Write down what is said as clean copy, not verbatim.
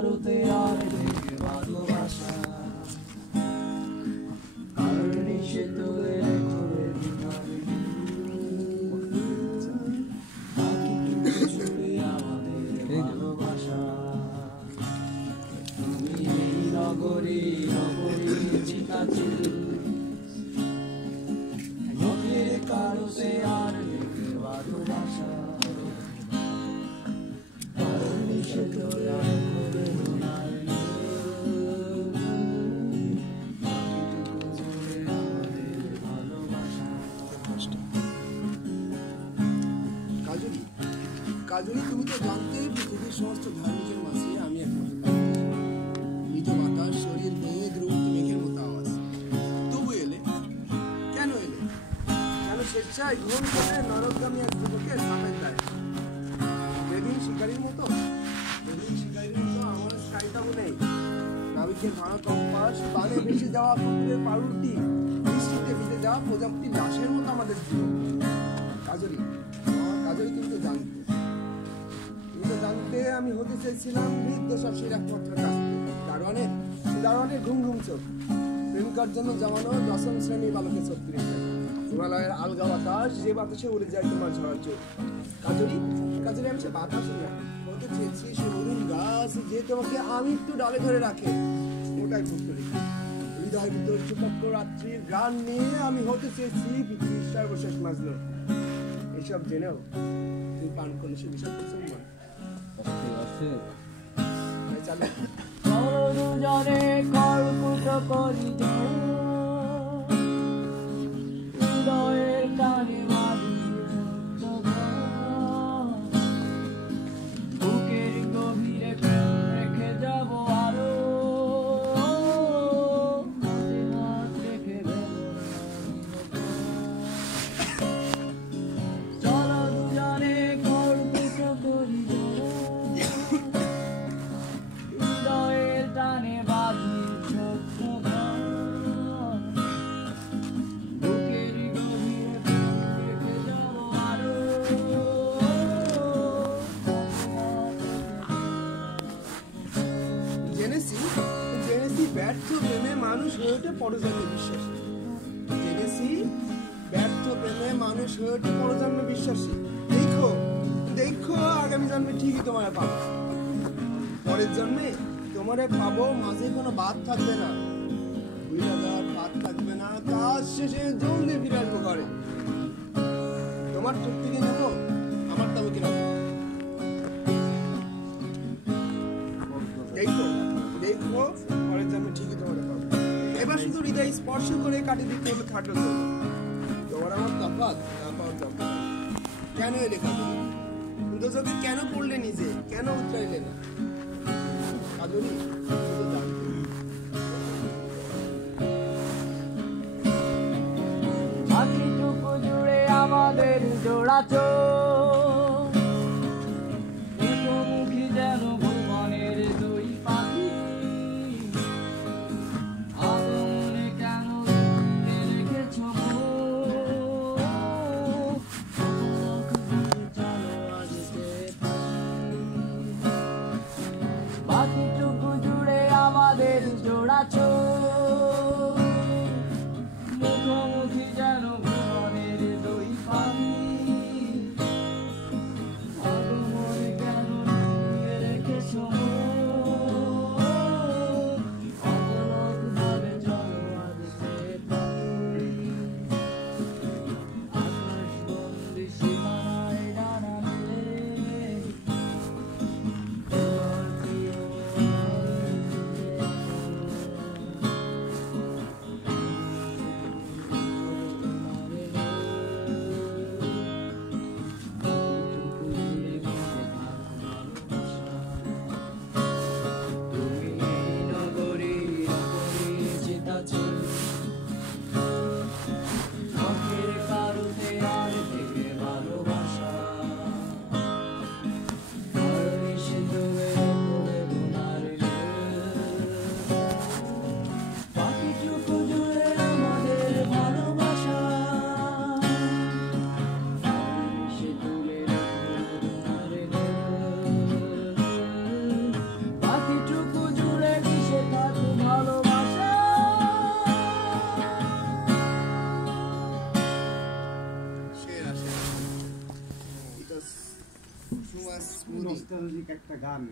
কারোতে আর দেখে ভালোবাসা আর নিষে তুলে ঘুরে জুড়ে আমাদের ভালোবাসা তুমি এই নগরী নগরী চিতাচির নদীর কারোতে আর দেখে ভালোবাসা আর নিষে তুলে ঘুরে কাজলি তুমি তো জানতেই পৃথিবীর সমস্ত ধার্মিকের মাঝে আমি একমাত্র নিজ বাতাস শরীর ভেঙে দ্রুতি মেঘের মতো আওয়াজ তবু এলে কেন স্বেচ্ছায় গ্রহণ করে নরকগামী এক যুবকের সামনে দাঁড়িয়ে বেদিন শিকারীর মতো আমার স্কাইটাও নেই নাবিকের ভাঙা কম্পাস বানে ভেসে যাওয়া কুকুরের পাউরুটি বৃষ্টিতে ভিজে যাওয়া প্রজাপতির লাশের মতো আমাদের জীবন কাজলি তুমি তো জানতে আমি হতে চেয়েছিলাম বৃদ্ধ শশীর একমাত্র কাস্তে দারোয়ানের ঘুম ঘুম চোখ প্রেমিকার জন্য জমানো দশম শ্রেণী বালকের ছত্রিশ হিমালয়ের আলগা বাতাস যে বাতাসে উড়ে যায় তোমার ঝড় চোখ কাজলি আমি সে বাতাস না হতে চেয়েছি সে অরুণ গাছ যে তোমাকে আমি একটু ডালে ধরে রাখে ওটাই পুত্তরি হৃদয়ের ভিতর চুপাক্য রাত্রির গান নিয়ে আমি হতে চেয়েছি পৃথিবীর সর্বশেষ মাজলো এসব জেনেও তুই পান করলে সে বিষয় সম্মান চলো দুজনে কর্কুট করি হৃদয়ের টানে বুকের গভীরে রেখে যাব আরো রেখে চলো দুজনে কর্কুট করি হৃদয়ের টানে বাঁধি বুকের গভীরে রেখে যাব আরো জেনেছি ব্যর্থ প্রেমে মানুষ হয়ে ওঠে পরজন্মে বিশ্বাসী দেখো আগামী জন্মে ঠিকই তোমার পাবো পরের জন্মে তোমারে পাবো মাঝে কোনো বাদ থাকবে না বাদ থাকবে না কাজ শেষে জলদি ফিরে আসবো ঘরে তোমার চোখ থেকে নেবো আমার তবে কিনা দেখো পরের জন্মে ঠিকই তোমারে পাবো এবার শুধু হৃদয় স্পর্শ করে কাটিয়ে দিতে হলো খাটলো তোমার আমার তফাৎ কেন এলে কাজলি দুজকে কেন পড়লে নিজে কেন উতরাইলে না কাজলি বাকিটুকু জুড়ে আমাদের জোড়া চোখ মুখোমুখি যেন ভুবনের দুই পাখি আগমনে কেন রেখেছ বাকিটুকু জুড়ে আমাদের জোড়া চোখ মুখোমুখি যেন ভুবনের দুই পাখি আগমনে কেন রেখেছ অবলকভাবে চলো আজকে আকাশবন্দি সীমানায় ডানা মেলে তোমার প্রিয় টু মাচ মুদি নস্টালজিক একটা গান